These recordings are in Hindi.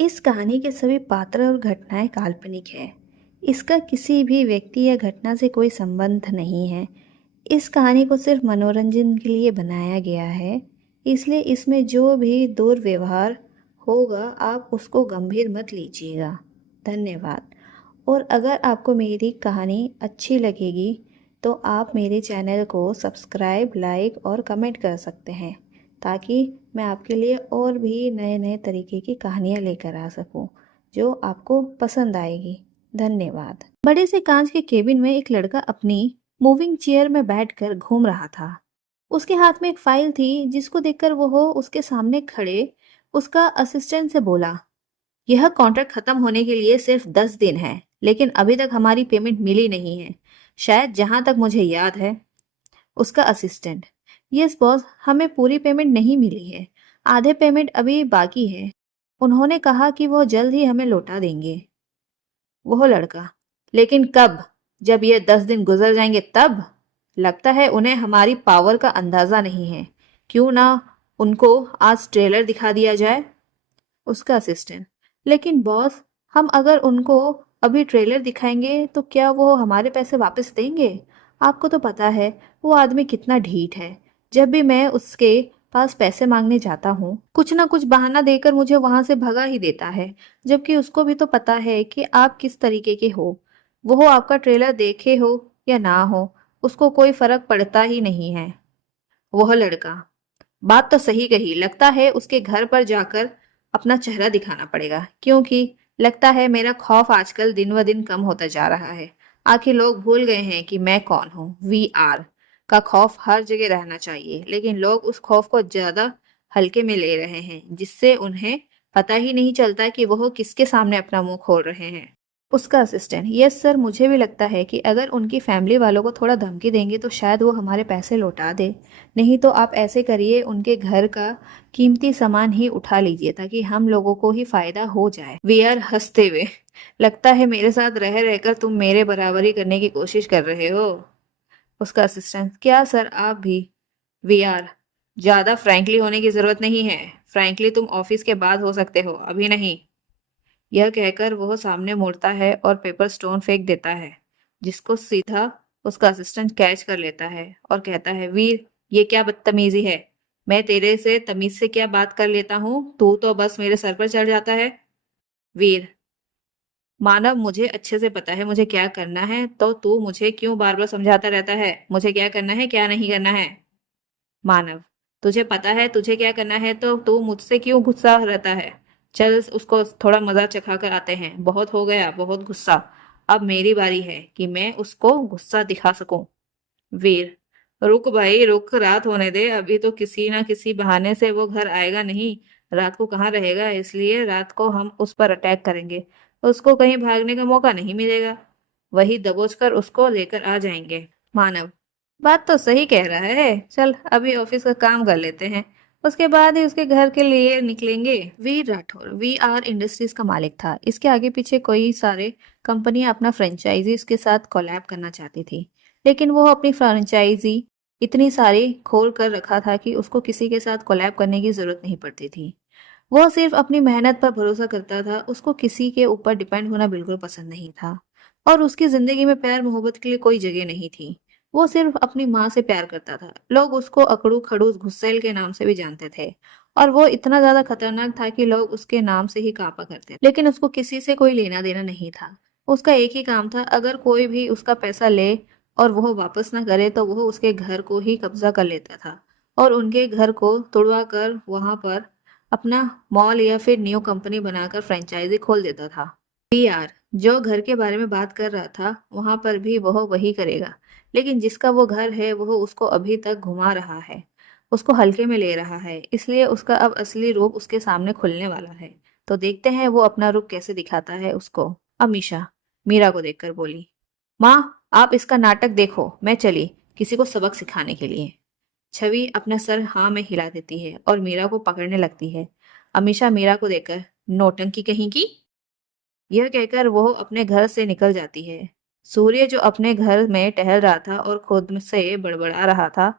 इस कहानी के सभी पात्र और घटनाएं काल्पनिक हैं। इसका किसी भी व्यक्ति या घटना से कोई संबंध नहीं है। इस कहानी को सिर्फ मनोरंजन के लिए बनाया गया है, इसलिए इसमें जो भी दुर्व्यवहार होगा आप उसको गंभीर मत लीजिएगा। धन्यवाद। और अगर आपको मेरी कहानी अच्छी लगेगी तो आप मेरे चैनल को सब्सक्राइब, लाइक और कमेंट कर सकते हैं, ताकि मैं आपके लिए और भी नए नए तरीके की कहानियाँ लेकर आ सकूं जो आपको पसंद आएगी। धन्यवाद। बड़े से कांच के केबिन में एक लड़का अपनी मूविंग चेयर में बैठकर घूम रहा था। उसके हाथ में एक फाइल थी जिसको देखकर वो उसके सामने खड़े उसका असिस्टेंट से बोला, यह कॉन्ट्रैक्ट खत्म होने के लिए सिर्फ 10 दिन है, लेकिन अभी तक हमारी पेमेंट मिली नहीं है। शायद जहां तक मुझे याद है। उसका असिस्टेंट, यस बॉस, हमें पूरी पेमेंट नहीं मिली है। आधे पेमेंट अभी बाकी है। उन्होंने कहा कि वो जल्द ही हमें लौटा देंगे। वह लड़का, लेकिन कब? जब ये 10 दिन गुजर जाएंगे तब? लगता है उन्हें हमारी पावर का अंदाजा नहीं है। क्यों ना उनको आज ट्रेलर दिखा दिया जाए। उसका असिस्टेंट, लेकिन बॉस, हम अगर उनको अभी ट्रेलर दिखाएंगे तो क्या वो हमारे पैसे वापस देंगे? आपको तो पता है वो आदमी कितना ढीठ है। जब भी मैं उसके पास पैसे मांगने जाता हूँ कुछ ना कुछ बहाना देकर मुझे वहां से भगा ही देता है, जबकि उसको भी तो पता है कि आप किस तरीके के हो। वो आपका ट्रेलर देखे हो या ना हो, उसको कोई फर्क पड़ता ही नहीं है। वह लड़का, बात तो सही कही, लगता है उसके घर पर जाकर अपना चेहरा दिखाना पड़ेगा, क्योंकि लगता है मेरा खौफ आजकल दिन व दिन कम होता जा रहा है। आखिर लोग भूल गए हैं कि मैं कौन हूँ। VR का खौफ हर जगह रहना चाहिए, लेकिन लोग उस खौफ को ज्यादा हल्के में ले रहे हैं, जिससे उन्हें पता ही नहीं चलता कि वह किसके सामने अपना मुंह खोल रहे हैं। उसका असिस्टेंट, यस सर, मुझे भी लगता है कि अगर उनकी फैमिली वालों को थोड़ा धमकी देंगे तो शायद वो हमारे पैसे लौटा दे। नहीं तो आप ऐसे करिए, उनके घर का कीमती सामान ही उठा लीजिए ताकि हम लोगों को ही फायदा हो जाए। VR हंसते हुए, लगता है मेरे साथ रह रहकर तुम मेरे बराबरी करने की कोशिश कर रहे हो। उसका असिस्टेंट, क्या सर आप भी? VR, ज्यादा फ्रैंकली होने की जरूरत नहीं है। फ्रैंकली तुम ऑफिस के बाद हो सकते हो, अभी नहीं। यह कहकर वह सामने मुड़ता है और पेपर स्टोन फेंक देता है, जिसको सीधा उसका असिस्टेंट कैच कर लेता है और कहता है, वीर, ये क्या बदतमीजी है? मैं तेरे से तमीज से क्या बात कर लेता हूँ, तू तो बस मेरे सर पर चढ़ जाता है। वीर, मानव, मुझे अच्छे से पता है मुझे क्या करना है, तो तू मुझे क्यों बार बार समझाता रहता है मुझे क्या करना है क्या नहीं करना है? मानव, तुझे पता है तुझे क्या करना है तो तू मुझसे क्यों गुस्सा रहता है? चल उसको थोड़ा मजा चखा कर आते हैं, बहुत हो गया, बहुत गुस्सा। अब मेरी बारी है कि मैं उसको गुस्सा दिखा सकूं। वीर, रुक भाई रुक, रात होने दे, अभी तो किसी ना किसी बहाने से वो घर आएगा नहीं। रात को कहाँ रहेगा, इसलिए रात को हम उस पर अटैक करेंगे। उसको कहीं भागने का मौका नहीं मिलेगा। वही दबोच कर उसको लेकर आ जाएंगे। मानव, बात तो सही कह रहा है, चल अभी ऑफिस का काम कर लेते हैं, उसके बाद ही उसके घर के लिए निकलेंगे। वीर राठौर VR इंडस्ट्रीज का मालिक था। इसके आगे पीछे कई सारे कंपनियां अपना फ्रेंचाइजी के साथ कोलैब करना चाहती थी, लेकिन वो अपनी फ्रेंचाइजी इतनी सारी खोल कर रखा था कि उसको किसी के साथ कोलैब करने की जरूरत नहीं पड़ती थी। वह सिर्फ अपनी मेहनत पर भरोसा करता था, उसको किसी के ऊपर डिपेंड होना बिल्कुल पसंद नहीं था, और उसकी जिंदगी में प्यार मोहब्बत के लिए कोई जगह नहीं थी। वो सिर्फ अपनी माँ से प्यार करता था। लोग उसको अकड़ू खड़ूस गुस्सेल के नाम से भी जानते थे, और वो इतना ज्यादा खतरनाक था कि लोग उसके नाम से ही कांपा करते थे। लेकिन उसको किसी से कोई लेना देना नहीं था। उसका एक ही काम था, अगर कोई भी उसका पैसा ले और वह वापस ना करे तो वह उसके घर को ही कब्जा कर लेता था और उनके घर को तुड़वा कर वहां पर अपना मॉल या फिर न्यू कंपनी बनाकर फ्रेंचाइजी खोल देता था। PR जो घर के बारे में बात कर रहा था वहां पर भी वह वही करेगा, लेकिन जिसका वो घर है वह उसको अभी तक घुमा रहा है, उसको हल्के में ले रहा है, इसलिए उसका अब असली रूप उसके सामने खुलने वाला है। तो देखते हैं वो अपना रूप कैसे दिखाता है उसको। अमीषा मीरा को देखकर बोली, माँ, आप इसका नाटक देखो, मैं चली किसी को सबक सिखाने के लिए। छवि अपना सर हाँ में हिला देती है और मीरा को पकड़ने लगती है। अमीषा मीरा को देखकर, नौटंकी कहीं की, यह कहकर वो अपने घर से निकल जाती है। सूर्य जो अपने घर में टहल रहा था और खुद से बड़बड़ा रहा था,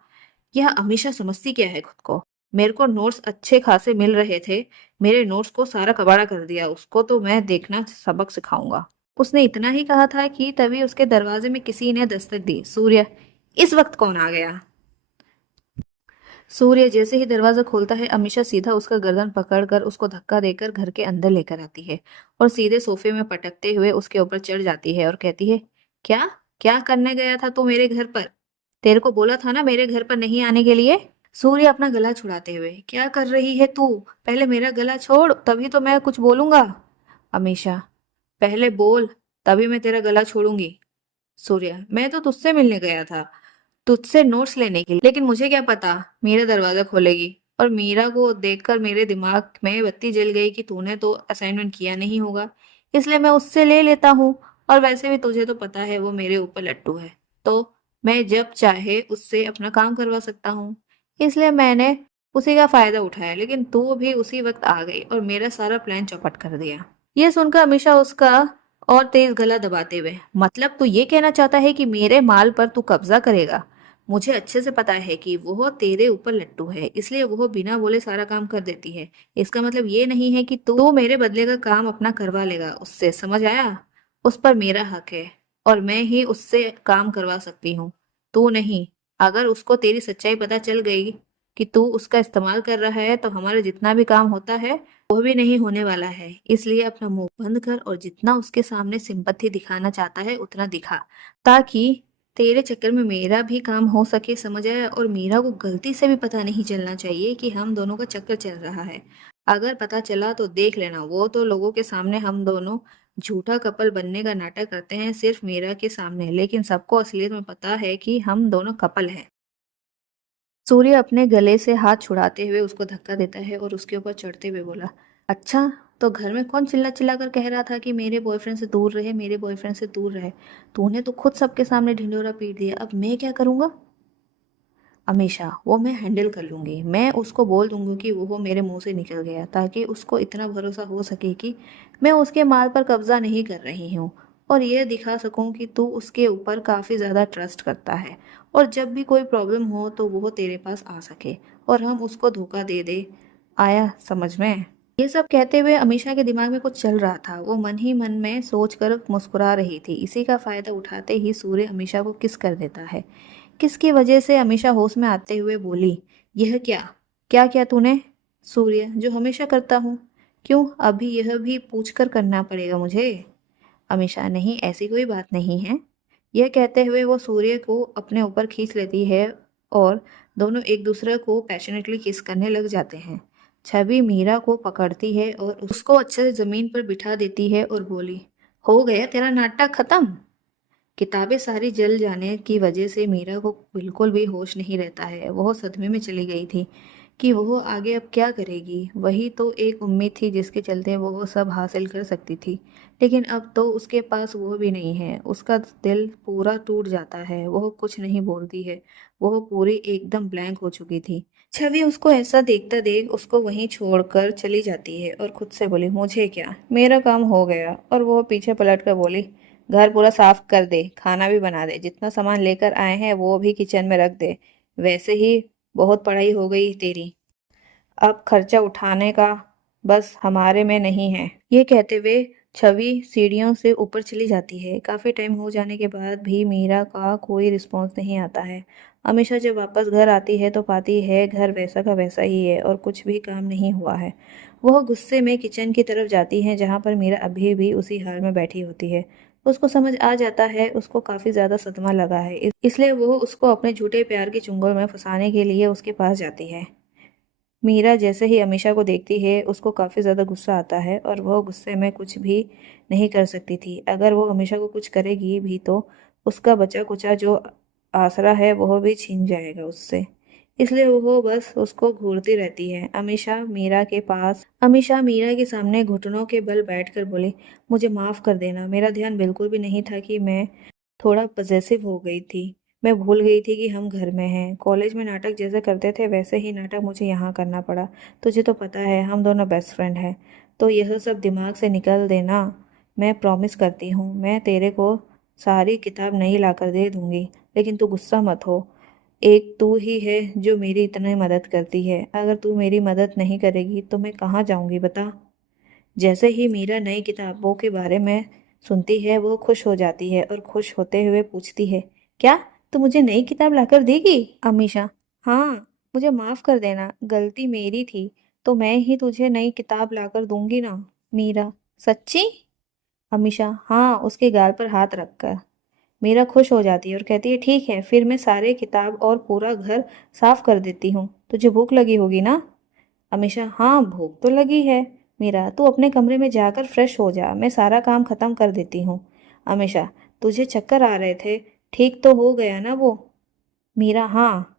यह अमीषा समझती क्या है खुद को? मेरे को नोट्स अच्छे खासे मिल रहे थे, मेरे नोट्स को सारा कबाड़ा कर दिया, उसको तो मैं देखना सबक सिखाऊंगा। उसने इतना ही कहा था कि तभी उसके दरवाजे में किसी ने दस्तक दी। सूर्य, इस वक्त कौन आ गया? सूर्य जैसे ही दरवाजा खोलता है, अमीषा सीधा उसका गर्दन पकड़कर उसको धक्का देकर घर के अंदर लेकर आती है और सीधे सोफे में पटकते हुए उसके ऊपर चढ़ जाती है और कहती है, क्या क्या करने गया था तू मेरे घर पर? तेरे को बोला था ना मेरे घर पर नहीं आने के लिए। सूर्य अपना गला छुड़ाते हुए, क्या कर रही है तू? पहले मेरा गला छोड़, तभी तो मैं कुछ बोलूंगा। अमीषा, पहले बोल, तभी मैं तेरा गला छोड़ूंगी। सूर्य, मैं तो तुझसे मिलने गया था, तुझसे नोट्स लेने के लिए, लेकिन मुझे क्या पता मेरा दरवाजा खोलेगी। और मीरा को देखकर मेरे दिमाग में बत्ती जल गई कि तूने तो असाइनमेंट किया नहीं होगा, इसलिए मैं उससे ले लेता हूँ। और वैसे भी तुझे तो पता है वो मेरे ऊपर लट्टू है, तो मैं जब चाहे उससे अपना काम करवा सकता हूँ, इसलिए मैंने उसी का फायदा उठाया। लेकिन तू भी उसी वक्त आ गई और मेरा सारा प्लान चौपट कर दिया। ये सुनकर हमेशा उसका और तेज गला दबाते हुए, मतलब तू ये कहना चाहता है कि मेरे माल पर तू कब्जा करेगा? मुझे अच्छे से पता है कि वो तेरे ऊपर लट्टू है, इसलिए वो बिना बोले सारा काम कर देती है। इसका मतलब ये नहीं है कि तू मेरे बदले का काम अपना करवा लेगा उससे, समझ आया? उस पर मेरा हक है और मैं ही उससे काम करवा सकती हूँ, तू नहीं। अगर उसको तेरी सच्चाई पता चल गई कि तू उसका इस्तेमाल कर रहा है, तो हमारा जितना भी काम होता है वो भी नहीं होने वाला है। इसलिए अपना मुंह बंद कर और जितना उसके सामने सिंपैथी दिखाना चाहता है उतना दिखा, ताकि तेरे चक्कर में मेरा भी काम हो सके, समझ आया? और मीरा को गलती से भी पता नहीं चलना चाहिए कि हम दोनों का चक्कर चल रहा है। अगर पता चला तो देख लेना, वो तो लोगों के सामने हम दोनों झूठा कपल बनने का नाटक करते हैं सिर्फ मीरा के सामने, लेकिन सबको असलियत में पता है कि हम दोनों कपल हैं। सूर्य अपने गले से हाथ छुड़ाते हुए उसको धक्का देता है और उसके ऊपर चढ़ते हुए बोला, अच्छा, तो घर में कौन चिल्ला चिल्ला कर कह रहा था कि मेरे बॉयफ्रेंड से दूर रहे, मेरे बॉयफ्रेंड से दूर रहे? तूने तो खुद सबके सामने ढिंढोरा पीट दिया, अब मैं क्या करूँगा? हमेशा वो मैं हैंडल कर लूँगी, मैं उसको बोल दूँगी कि वो मेरे मुंह से निकल गया, ताकि उसको इतना भरोसा हो सके कि मैं उसके माल पर कब्जा नहीं कर रही हूँ और यह दिखा सकूँ कि तू उसके ऊपर काफ़ी ज़्यादा ट्रस्ट करता है और जब भी कोई प्रॉब्लम हो तो वो तेरे पास आ सके और हम उसको धोखा दे दे। आया समझ में? ये सब कहते हुए अमीषा के दिमाग में कुछ चल रहा था, वो मन ही मन में सोचकर मुस्कुरा रही थी। इसी का फायदा उठाते ही सूर्य अमीषा को किस कर देता है। किसकी वजह से? अमीषा होश में आते हुए बोली, यह क्या? क्या किया तूने? सूर्य, जो हमेशा करता हूँ। क्यों अभी यह भी पूछकर करना पड़ेगा मुझे? अमीषा, नहीं, ऐसी कोई बात नहीं है। यह कहते हुए वो सूर्य को अपने ऊपर खींच लेती है और दोनों एक दूसरे को पैशनेटली किस करने लग जाते हैं। छवि मीरा को पकड़ती है और उसको अच्छे से जमीन पर बिठा देती है और बोली, हो गया तेरा नाटक खत्म? किताबें सारी जल जाने की वजह से मीरा को बिल्कुल भी होश नहीं रहता है। वह सदमे में चली गई थी कि वो आगे अब क्या करेगी। वही तो एक उम्मीद थी जिसके चलते वो सब हासिल कर सकती थी, लेकिन अब तो उसके पास वो भी नहीं है। उसका दिल पूरा टूट जाता है, वह कुछ नहीं बोलती है, वह पूरी एकदम ब्लैंक हो चुकी थी। छवि उसको ऐसा देखता देख उसको वहीं छोड़कर चली जाती है और खुद से बोली, मुझे क्या, मेरा काम हो गया। और वो पीछे पलट कर बोली, घर पूरा साफ कर दे, खाना भी बना दे, जितना सामान लेकर आए हैं वो भी किचन में रख दे। वैसे ही बहुत पढ़ाई हो गई तेरी, अब खर्चा उठाने का बस हमारे में नहीं है। ये कहते हुए छवि सीढ़ियों से ऊपर चली जाती है। काफ़ी टाइम हो जाने के बाद भी मीरा का कोई रिस्पॉन्स नहीं आता है। हमेशा जब वापस घर आती है तो पाती है घर वैसा का वैसा ही है और कुछ भी काम नहीं हुआ है। वह गुस्से में किचन की तरफ जाती है जहाँ पर मीरा अभी भी उसी हाल में बैठी होती है। उसको समझ आ जाता है उसको काफ़ी ज़्यादा सदमा लगा है, इसलिए वो उसको अपने झूठे प्यार के चुंगल में फंसाने के लिए उसके पास जाती है। मीरा जैसे ही अमीषा को देखती है उसको काफ़ी ज़्यादा गुस्सा आता है और वह गुस्से में कुछ भी नहीं कर सकती थी। अगर वो अमीषा को कुछ करेगी भी तो उसका बचा कुचा जो आसरा है वह भी छीन जाएगा उससे, इसलिए वो बस उसको घूरती रहती है। अमीषा मीरा के सामने घुटनों के बल बैठकर बोली, मुझे माफ़ कर देना, मेरा ध्यान बिल्कुल भी नहीं था कि मैं थोड़ा पजेसिव हो गई थी। मैं भूल गई थी कि हम घर में हैं। कॉलेज में नाटक जैसे करते थे वैसे ही नाटक मुझे यहाँ करना पड़ा। तुझे तो पता है हम दोनों बेस्ट फ्रेंड हैं, तो यह सब दिमाग से निकल देना। मैं प्रॉमिस करती हूँ मैं तेरे को सारी किताब नहीं लाकर दे दूँगी, लेकिन तू गुस्सा मत हो। एक तू ही है जो मेरी इतनी मदद करती है। अगर तू मेरी मदद नहीं करेगी तो मैं कहाँ जाऊंगी बता। जैसे ही मीरा नई किताबों के बारे में सुनती है वो खुश हो जाती है और खुश होते हुए पूछती है, क्या तू मुझे नई किताब लाकर देगी? अमीषा, हाँ, मुझे माफ कर देना, गलती मेरी थी। तो मैं ही तुझे नई किताब लाकर दूंगी ना। मीरा, सच्ची? अमीषा, हाँ, उसके गाल पर हाथ रखकर। मीरा खुश हो जाती है और कहती है, ठीक है, फिर मैं सारे किताब और पूरा घर साफ कर देती हूँ। तुझे भूख लगी होगी ना? अमीषा, हाँ, भूख तो लगी है। मीरा, तू अपने कमरे में जाकर फ्रेश हो जा, मैं सारा काम खत्म कर देती हूँ। अमीषा, तुझे चक्कर आ रहे थे, ठीक तो हो गया ना वो? मीरा, हाँ।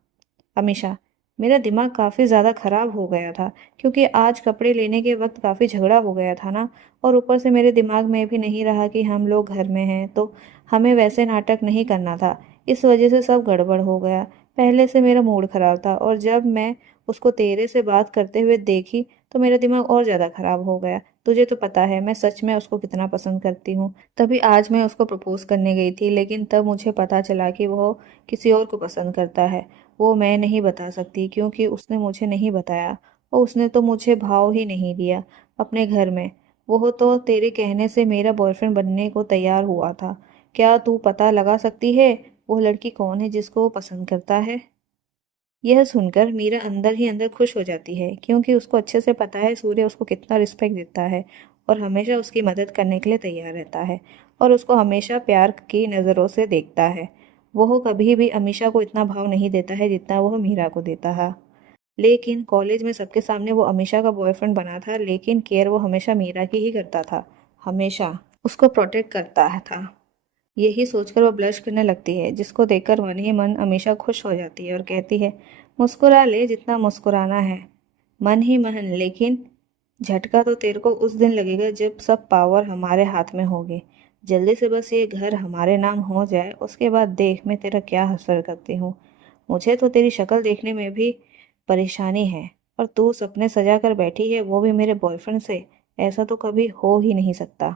अमीषा, मेरा दिमाग काफ़ी ज़्यादा ख़राब हो गया था क्योंकि आज कपड़े लेने के वक्त काफ़ी झगड़ा हो गया था ना। और ऊपर से मेरे दिमाग में भी नहीं रहा कि हम लोग घर में हैं तो हमें वैसे नाटक नहीं करना था। इस वजह से सब गड़बड़ हो गया। पहले से मेरा मूड ख़राब था और जब मैं उसको तेरे से बात करते हुए देखी तो मेरा दिमाग और ज़्यादा ख़राब हो गया। तुझे तो पता है मैं सच में उसको कितना पसंद करती हूँ। तभी आज मैं उसको प्रपोज़ करने गई थी, लेकिन तब मुझे पता चला कि वो किसी और को पसंद करता है। वो मैं नहीं बता सकती क्योंकि उसने मुझे नहीं बताया और उसने तो मुझे भाव ही नहीं दिया अपने घर में। वो तो तेरे कहने से मेरा बॉयफ्रेंड बनने को तैयार हुआ था। क्या तू पता लगा सकती है वो लड़की कौन है जिसको वो पसंद करता है? यह सुनकर मीरा अंदर ही अंदर खुश हो जाती है क्योंकि उसको अच्छे से पता है सूर्य उसको कितना रिस्पेक्ट देता है और हमेशा उसकी मदद करने के लिए तैयार रहता है और उसको हमेशा प्यार की नज़रों से देखता है। वह कभी भी अमीषा को इतना भाव नहीं देता है जितना वह मीरा को देता है। लेकिन कॉलेज में सबके सामने वो अमीषा का बॉयफ्रेंड बना था, लेकिन केयर वो हमेशा मीरा की ही करता था, हमेशा उसको प्रोटेक्ट करता था। यही सोचकर वो ब्लश करने लगती है, जिसको देखकर मन ही मन अमीषा खुश हो जाती है और कहती है, मुस्कुरा ले जितना मुस्कुराना है। मन ही मन, लेकिन झटका तो तेरे को उस दिन लगेगा जब सब पावर हमारे हाथ में होगे। जल्दी से बस ये घर हमारे नाम हो जाए, उसके बाद देख मैं तेरा क्या हसर करती हूँ। मुझे तो तेरी शक्ल देखने में भी परेशानी है और तू सपने सजा कर बैठी है, वो भी मेरे बॉयफ्रेंड से। ऐसा तो कभी हो ही नहीं सकता।